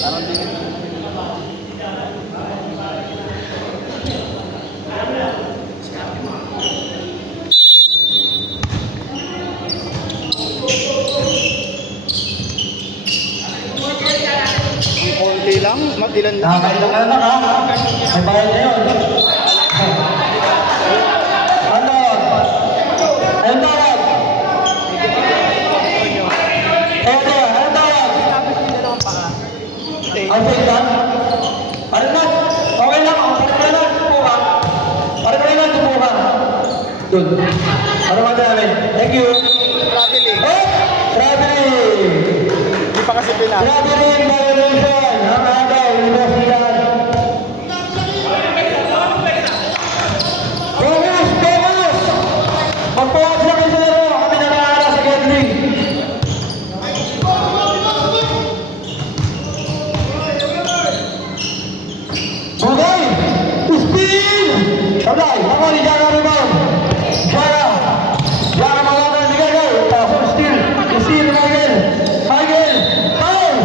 Parang din. Konti lang, matilan lang. Nakakailangan na ka. May bayad na yun. Ano? Ano tawag? Eto, ano tawag? Ang saitan? Ano na? Okay lang. Parang lang. Tupuka. Parang lang. Tupuka. Doon. Parang mata namin. Thank you. Traveling. Eh! Traveling! Hindi pa kasi pinag. Traveling violation! Ang agaw, universidad. Focus! Focus! Magpawas lang kayo sa laro. Kami na maaala sa gathering. Bugay! Spin! Sablay! Ako ni Jara rebound. Jara! Jara mawakan ni Gagay. Pasok steal. Steal Michael. Michael! Foul!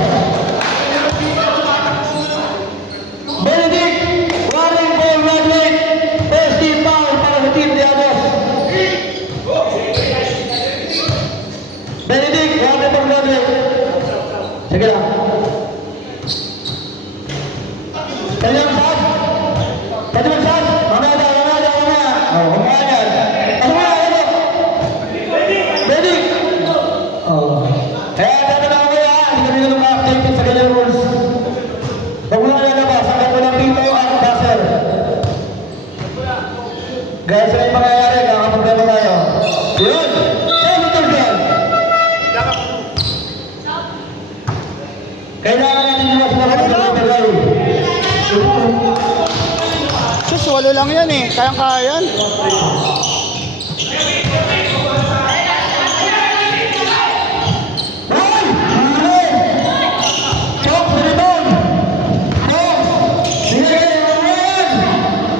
Benedict! Warning for graduate. First team foul para sa team Diablos. Benedict! Warning for graduate. Sige lang. Pwede magsas? Pwede magsas? Mamaya. Oh, mamaya yan. Ano mo na, ano? Ready? Oh. Kaya dito na ako yan. Hindi kami na update sa ganyan rules. Pag mo na lalabas, hanggang mo lang dito ang buzzer. Guys, ano yung mangyayari? Kakaproblema tayo. Yun! Save it again! Kailangan natin yung mas nakapagpapagay. Sus, walo lang yan eh. Kayang-kaya yan. Hoy! Chok sa rebound! Chok! Sige kayo naman!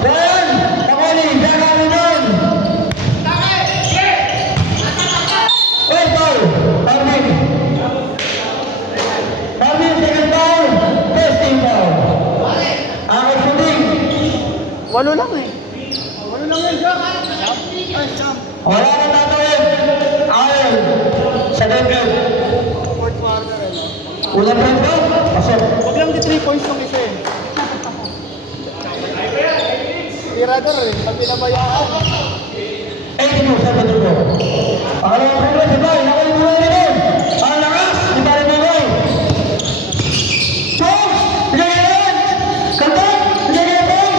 Brian! Pakuli! Jaka rebound! Wait, foul! Marvin! Marvin, second foul! First team foul! Ang shooting! Walo lang eh. Walo lang yan, Jam. Ay, Jam. Wala nang tatawin! Ayon! Second game! Fourth quarter eh. Unang front row! Pasok! Huwag lang di 3 points yung isa eh. Tirador eh. Pag pinabayaan. 82-72. Pangalawang front row, si Boy! Nakulit mo na rin! Ang lakas! Si Pare Boy! Chok! Bigay ka lang! Kantan! Bigay ka lang!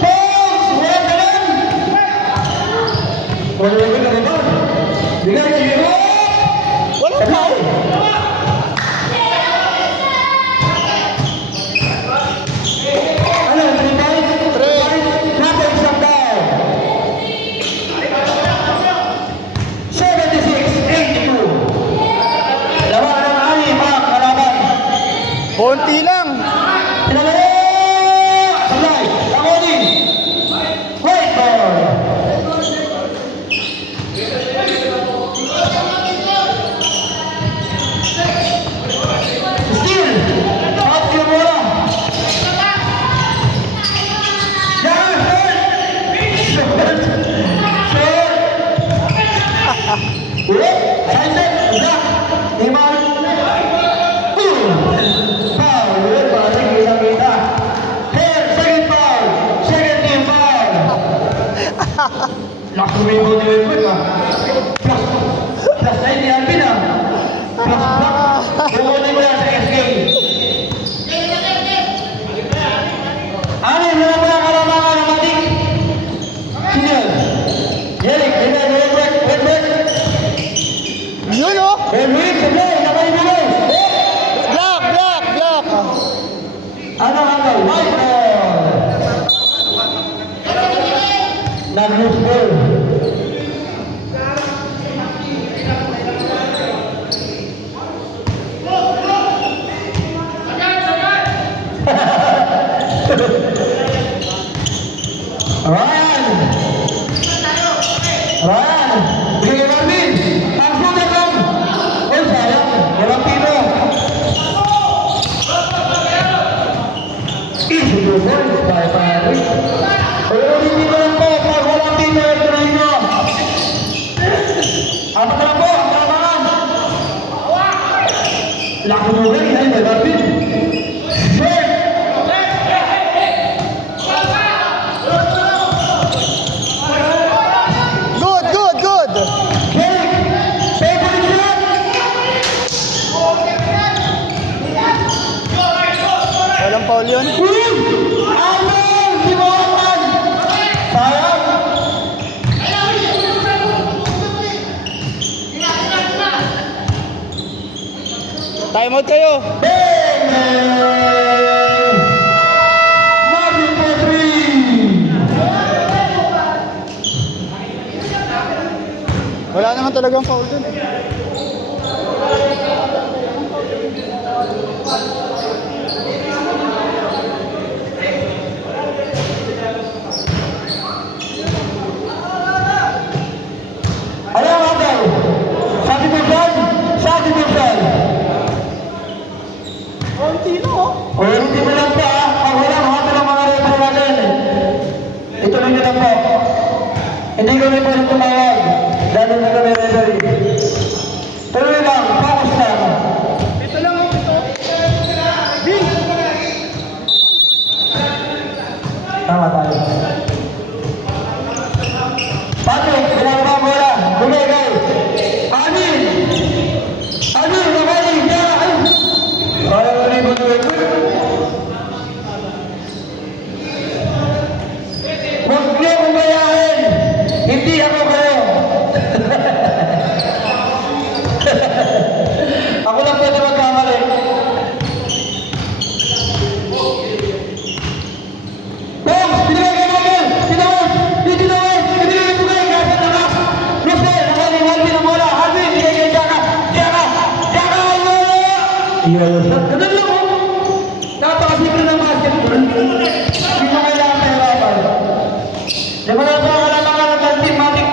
Chok! Bigay ka lang! Wala ka na rin doon! Bigay ka lang! Wala pa. Ano? 3 points? 3 Nasa isang down! 76-82. Laban ng ani mga kalaban. Konti lang. Pinalaro! Sablay! Pakuli! White ball! Steal! Out yung bola! Yan! Short! Short! Ulit! Sunset! Black! Iman! Foul! Ulit! Parang kita-kita! Here! Second foul! Second team foul! Lakas tumibo ni Wilfred ah! Plus! Plus 90 Alvin ah! Plus! Bukunin mo lang sa SK! Ano yung mga kalamangan ng matik? Sino yun? Yerik! Wilfred! Yun oh. Wilfred! Sablay! Nakaibigay! Block. Ano ano? White ball! Non-loose ball! Lakunugan, ay, Marvin. Short. Good, good, good. Kick. Favorite shot. Walang foul yun. Alvin! Simuatan! Sayang! Time out kayo. Bang! Marvin for three! Wala naman talagang foul dun. Ano ang agaw? Sabi mo saan? Sabi mo saan? Kontino. O hindi mo lang pa, pag wala mga ito ng mga referee natin. Ituloy nyo lang po. Hindi kami po tumawag. Dahil hindi kami referee. Tuloy lang, focus lang. Ito lang ako ito. Bin! Tama tayo. Patrick, ginagawa mo bola. Bumigay. Amin! Amin! Nakaling! Ay! Kaya mo rin mo rin. Huwag niyo kong bayahin! Hindi ako kayo! Ako lang pwede magkamali. Bones! Pinagay kayo mo! Pinawag! Pinawag! Pinagay mo kayo! Nasa takas! Rosel! Nakaling Alvin ang bola! Alvin! Pinagay kayo! Jaka! Jaka! Jaka! Iyon! Ganun lang oh! Napakasimple ng basketball. Hindi mo kailangan pahirapan. Di ba lang mga kailangan ng team-matic?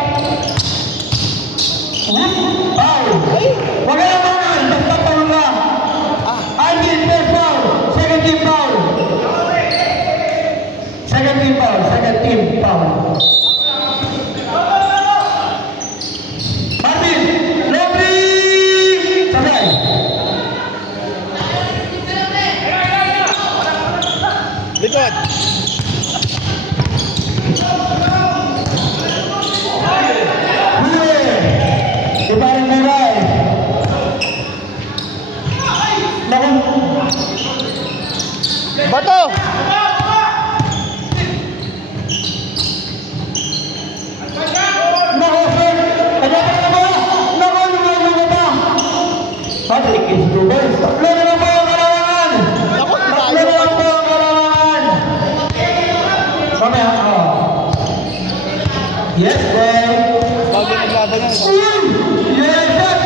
Foul! Huwag ka lang mangal! Basta foul lang! Alvin! First foul! Second team foul! Second team foul! Second team foul! Marvin! Lobby! Sabay! Likod. Huli! Iba rin Muray! Naku! Bato! Naku, sir! Kanya ka na ba? Naku, lumayo pa! Patrick is Rubens. Tatlo na lang po ang kalawangan! Naku, Tatlo tayo na pa. lang po ang kalawangan! Mamaya, Yes, boy! Bago naglaban yan. Yes, sir!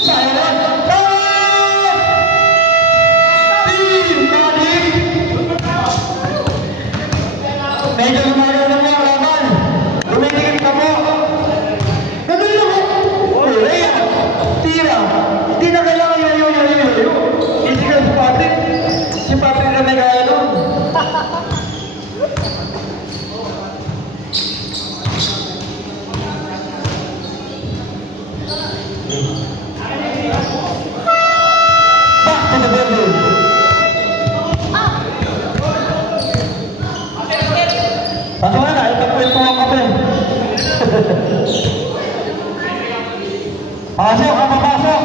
Silent! Team Manny! Medyo lumayo lang yung laban. Tumitingin ka po. Ganun lang po. Lea, tira. Hindi na kailangan yayo. Hindi ka si Patrick. Si Patrick na may kaya nun. Back to the building. Pasok na, ipag-print po ang kape. Pasok, papasok.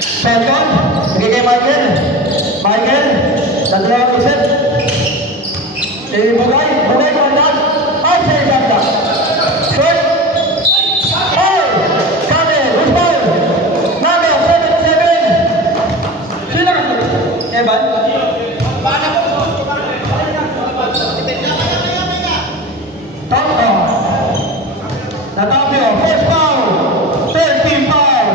Second, sige kay Michael. Michael, dadalawang isip. Bugay, kontak. Ay, sa isang da. Short. Oh! Kane, who's foul? Number 77. Sino ka? Evan? Toto. Natapio, first foul. Third team foul.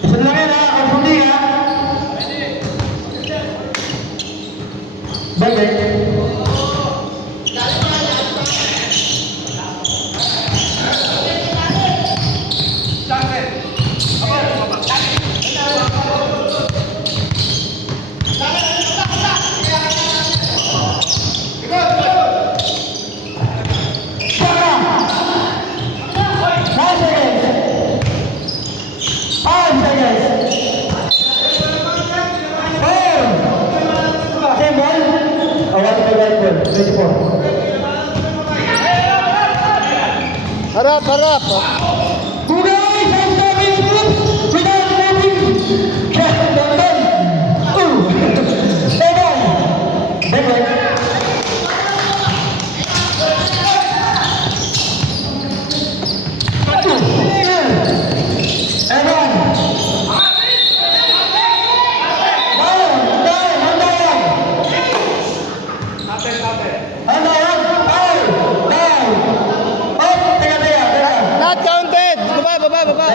Isa lang yan ha, konsundi ha. Bebe. up. Oh. Bugay! Sidestep in moves without moving. Just down. Ooh! Seven! Backward. Not counted. Baba.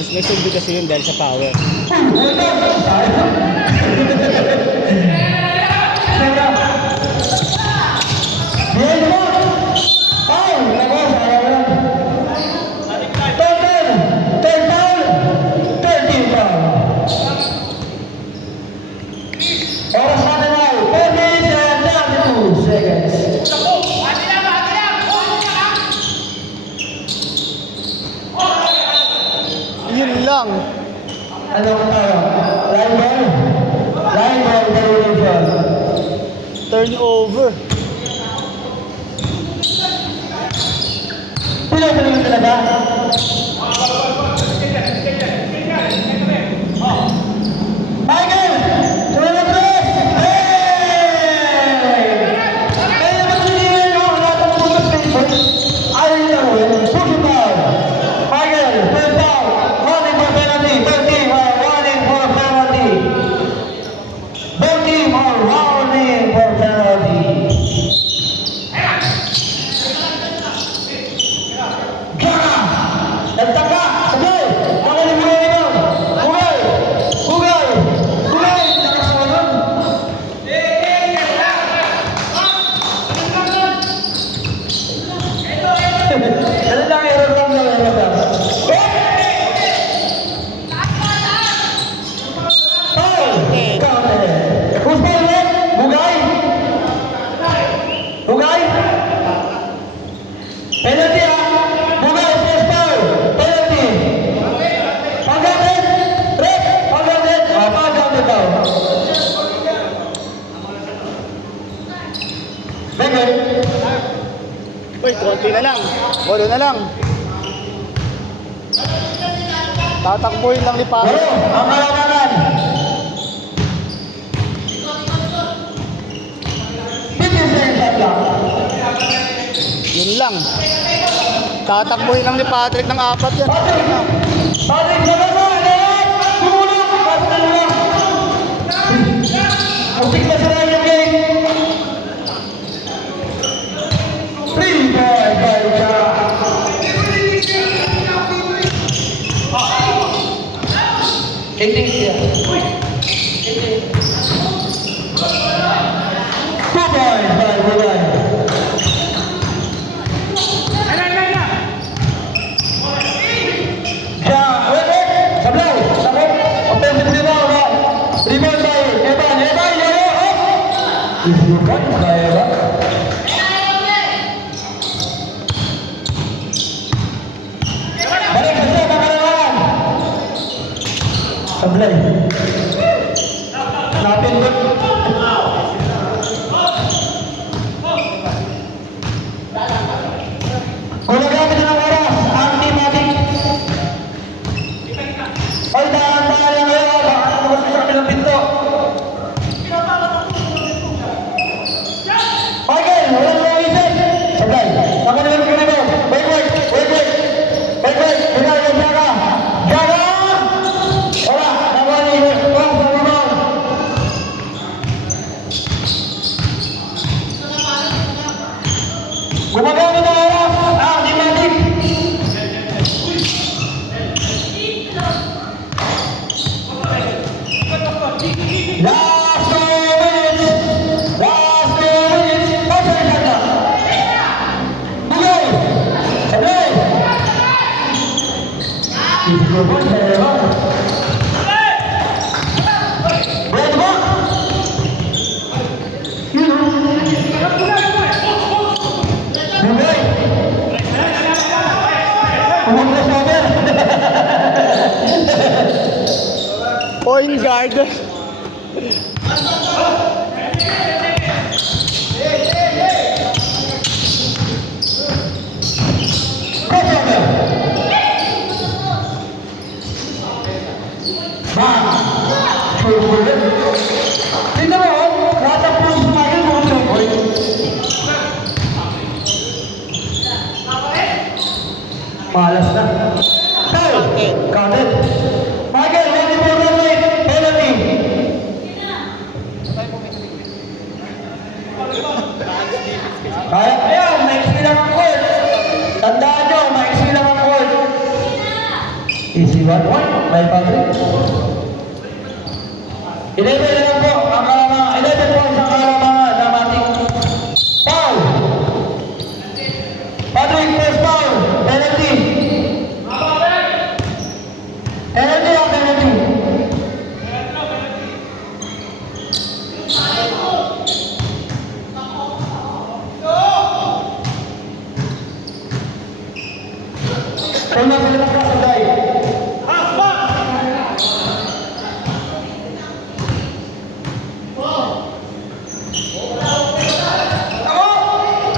Mas may sundi kasi yun dahil sa power. Oras natin ay 10 minutes and 32 seconds. Yun lang. Ano ko tayo? Line ball? Line ball variation. Turnover. Pinapalingin talaga? Michael! Sumunod please! Hey! Kaya naman sinigil nyo, wala kang putos paper. Ayaw nyo lang, push it down. Michael, first down. Running for penalty. Third team are running for penalty. Both team are running for penalty. Gana! Nagtaka! Sabay! Magaling mo na ito! Hugay! Hugay! Hugay! Nakasunan! Ano lang, error lang. Foul! Counted. Who's foul ulit? Hugay? Hugay? Penalty ah! Hugay, first foul! Penalty! Pagdated! Rep! Pagdated! Pagdated daw. Record. Uy, konti na lang. 8 na lang. Tatakbuhin lang ni Pao. Ano? Ang kalamangan. 15 seconds lang. Yun lang. Tatakbuhin lang ni Patrick ng 4 yan. Patrick! Patrick, sabi mo! Ayan! Tumulong! Patrick na lang! Musik na sila yung game! 3 point by Jara. Eighteen siya. 2 points by Bulay. Sablay! Sablay! Offensive rebound, ha? Rebound by Evan. Evan, yaro! Up! Isukan by Evan. Balik sa siya, kakalaman! Sablay. Napindot. Kung nagamit ng oras, ang team natin. Ay, dahan-dahan lang kayo. Baka naman sa kabilang pinto. Michael, walang mga isip. Sablay. Ako naman ko nito. Wait. Hinay ko, Jaga. Jaga! Wala. Nakuha ni Easy po, dalawa. Red box! Yun o. Bugay! Pumunta sa over. Point guard. Crossover! Bang! Shoulder. Tingnan mo, lahat ng puso sumakin mo ang point. Malas na. Foul! Counted. Michael, 24 run rate. Penalty. Kaya yan, maiksi lang ang court. Tandaan nyo, maiksi lang ang court. Easy 1-1, by Patrick. 11 na lang po, ang kalamangan. 11 points ang kalamangan. Dramatic. Foul! Patrick, first foul. Penalty. Penalty o penalty? Tama sila ng kasagay. Ako!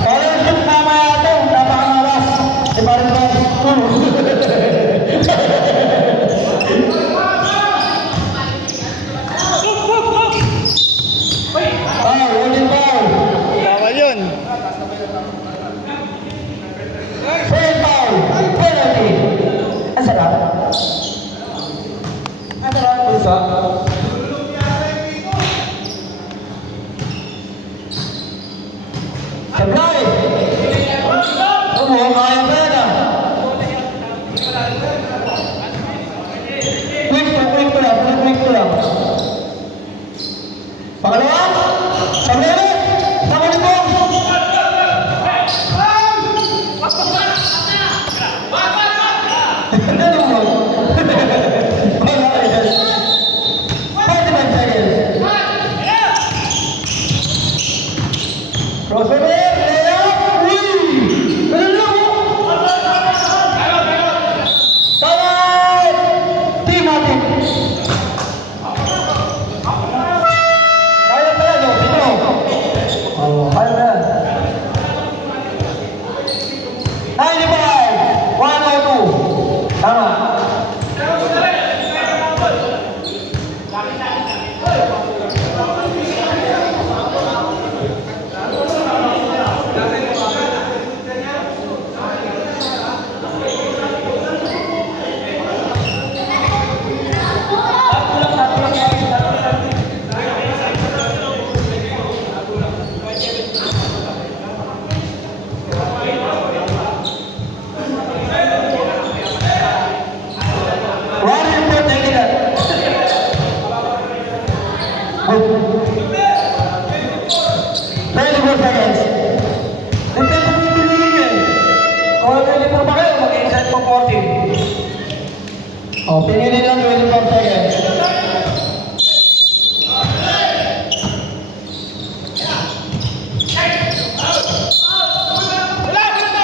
Parang shoot tama yata. Napakamalas. Parang rolling ball. Bawal yun. Second foul. Penalty. Ang sarap. Ang sarap. Pusa. Sabay. Oo, kaya ba yan ah? Quick to lang. Pangalawa. Sabay ulit. Sabay ulit. Ano mo? Wala ka yan. 45 seconds. Crossover, layup, uy! Ganun lang mo. Tawad! Team-matic. Kaya pala, no? Sino? Oh, kaya na. 95, 102. Tama. Warrior po, take it up. Pwede po seconds. Depende po yung pinili niyo eh. Kung 24 ba kayo, mag-insert po 14. O, pinili lang 24 seconds.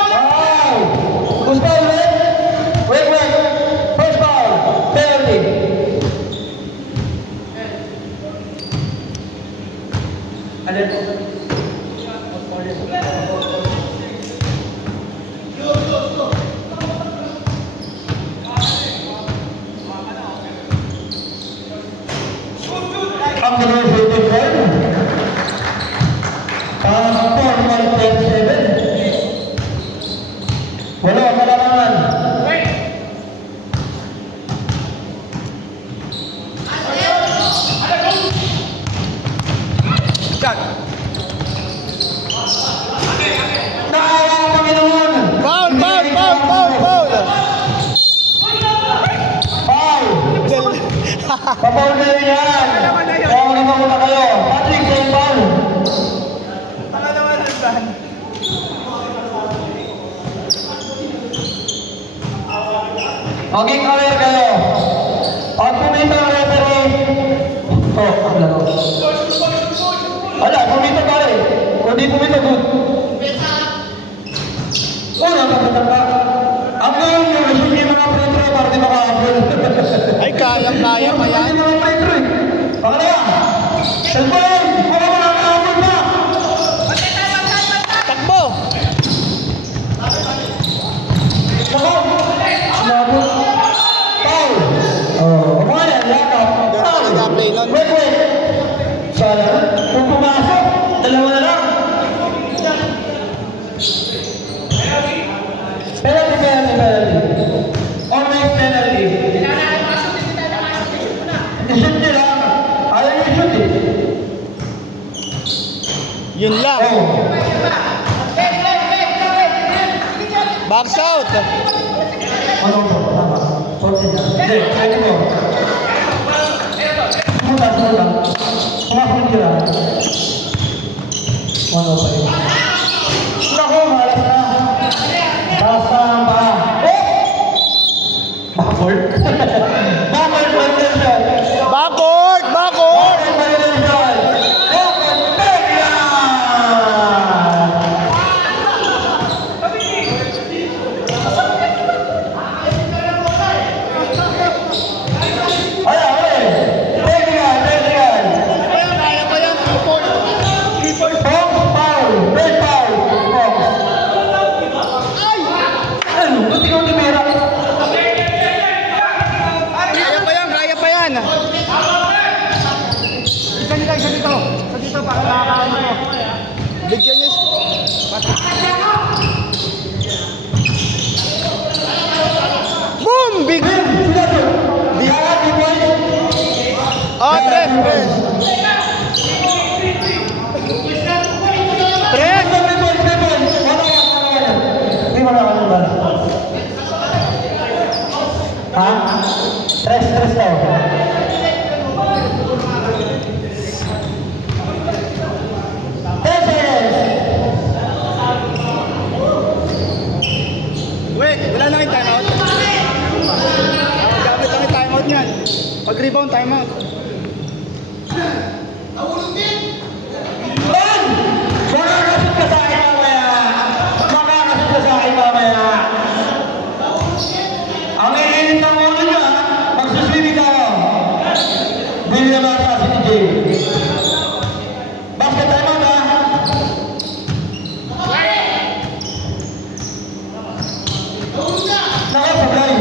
Wow! Gusto ulit? Wait. First foul. Penalty. Alin po? Ang negotiated card. Formal 37. Wala, kalamangan. Naawa ang Panginoon. Foul. Foul. Papaul na rin yan. Kaya muna kayo. Patrick, sa'yo foul. Maging aware kayo. Pag pumito ang referee, ang laro. Wala, pumito pa rin. Kung di pumito, good. Napapatapa. Ang ngayon yung resume yung mga pre-tro para di maka-upload. Ay, kayang-kaya pa yan. Yung mga pre-tro eh. Pangalawa, cellphone! Baka mo lang maka-upload na! Takbo! Sakot! Sinabot. Foul! Mga yan, lakap. Foul! Nag-play nun. Wait. Sana, kung pumasok, dalawa na lang. Penalty. Always penalty. I-shoot nyo lang. Ayaw nyo shoot eh. Yun lang. Box out. Ano to? Tama. Sorry na. Hindi, pwede mo. Sumuta. Sumasunod nyo lang. 105. Naku, malas na. Basta ang paa. Backward? Backward violation. Backward! Backward! Backward violation. Backward penalty. Ay. Penalty. Kaya pa yan. 3-4. Foul. Red foul. Ano? Kunti-kunti pera. Kaya pa yan. Isa dito. Sa dito, para nakakaano mo. Bigyan niyo. Boom! Big! Oh, tres. Tres! Ha? Tres daw. Wait, wala na kayong timeout. Gamit lang yung timeout niyan. Pag-rebound, timeout. Man! Makakasot ka sa akin mamaya. Ang iinit ng ulo nyo, ha? Magsuswimming ka. Hindi na bata si DJ. Basket time out, ha? Nakasabay.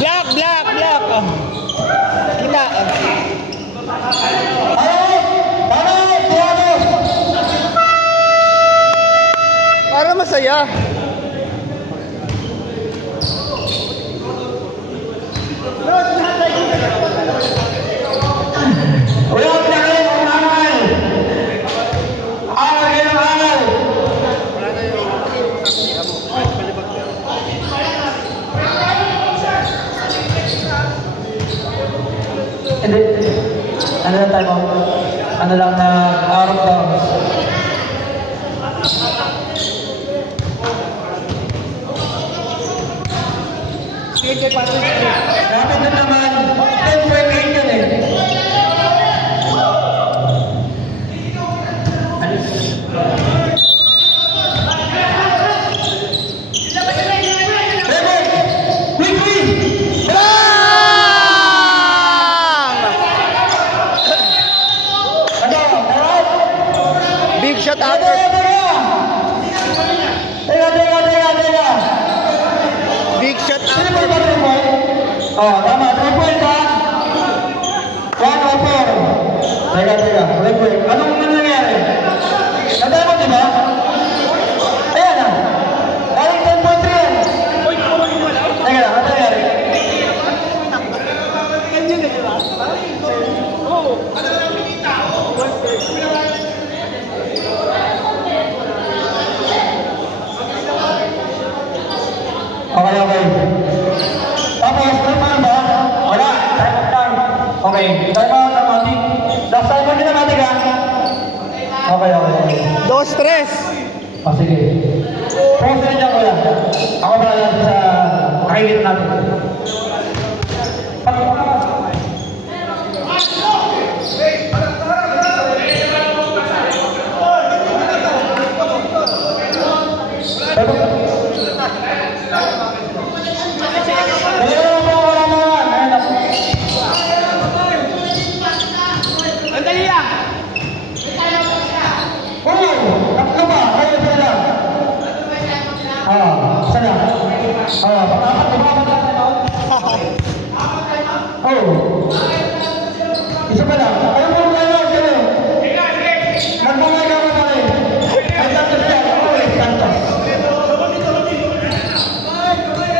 Black! Kita. Para masaya. Ulang na kayo ang angal. Angal kayo ng angal. Hindi. Ano lang tayo? Ano lang na araw daw. Dapat na naman 10.8 yun eh. Big shot after. Teka. Big shot Sino ba after. 3 point? Oh, tama. 3 point ha? 104. Teka. Wait. Anong nangyari? Nandang mo, diba? Ayan na. Galing 10.3 yan. Teka lang, ano nangyari? Okay. Tapos, time ba? Wala. Time out lang. Okay. Time out, automatic. Last time out din automatic ha? Okay. 2-3. Sige. Pause na dyan kuya. Ako pala lang sa Nakikita natin. Sandali lang. Tatlo ba? Kayo sila lang. Sana. Pag-apat, lumaban natin. Isa pa lang. Ayaw mo kayo, kayo. Nagmamay ka pa rin. Ay, Santos yan. Santos.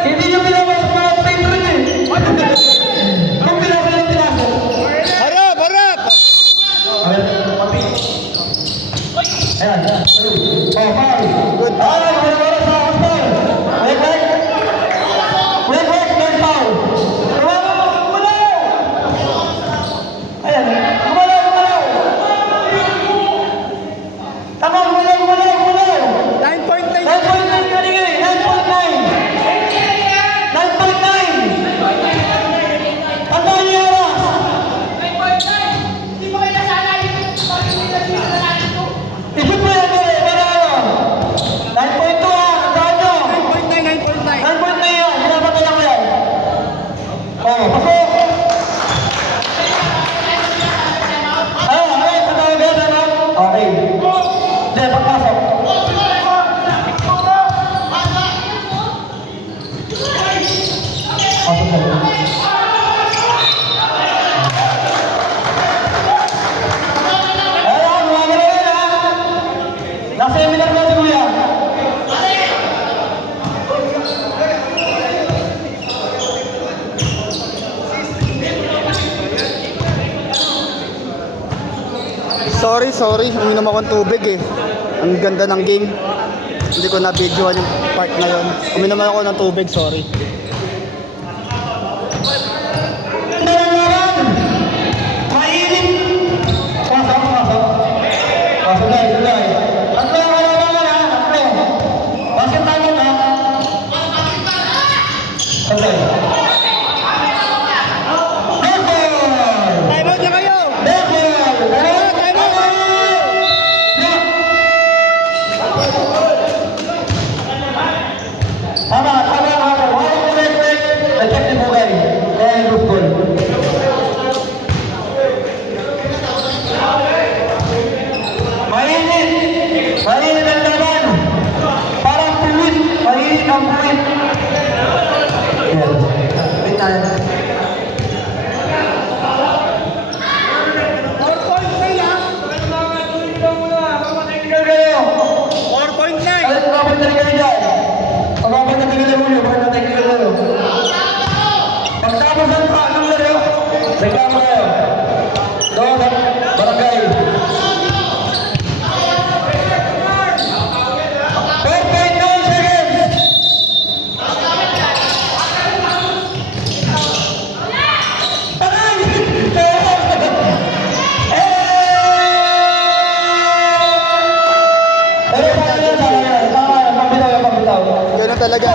Hindi nyo pinabas mga favorite eh. Kung pinabas yung pinabas. Harap, harap. Ayan. Foul. Good. Wala sa Oscar. Wait. Next foul. Gumalaw. Ayan. Gumalaw. Tama, gumalaw. 9.9. 9.9 kanina eh. 9.9. Ang dami niya oras. Isip mo yan eh. Para ano? 9.2 ang dami nyo. 9.9. 9.9 yan. Pinapatayan ko yan. Pasok. Patawag yan, ano? Okay. Hindi, pagpasok. Pasok sa'yo. Ayan, mga ganun ha. Nasa seminar na si Kuya. Sorry. Uminom ako ng tubig eh. Ang ganda ng game. Hindi ko na-videoan yung part na yun. Uminom ako ng tubig, sorry. Narangaran! Mainit! Pasok. Pasok guys. Tatlo ang kalabangan ha, tatlo. Basket tayo ha. Okay. Time out na kayo! Tama. Check din po kayo. Kaya yung group goal. Mainit ang laban. Parang puwit. Mainit ang puwit. Wait na. 4.9. Alam mo kapag talaga dyan. Pagkapag natigilan mo yun, pagkapag natigilan mo yun. Pagtapos ng laro, reklamo kayo. Doon, barangay. 4.9 seconds. Ganun talaga.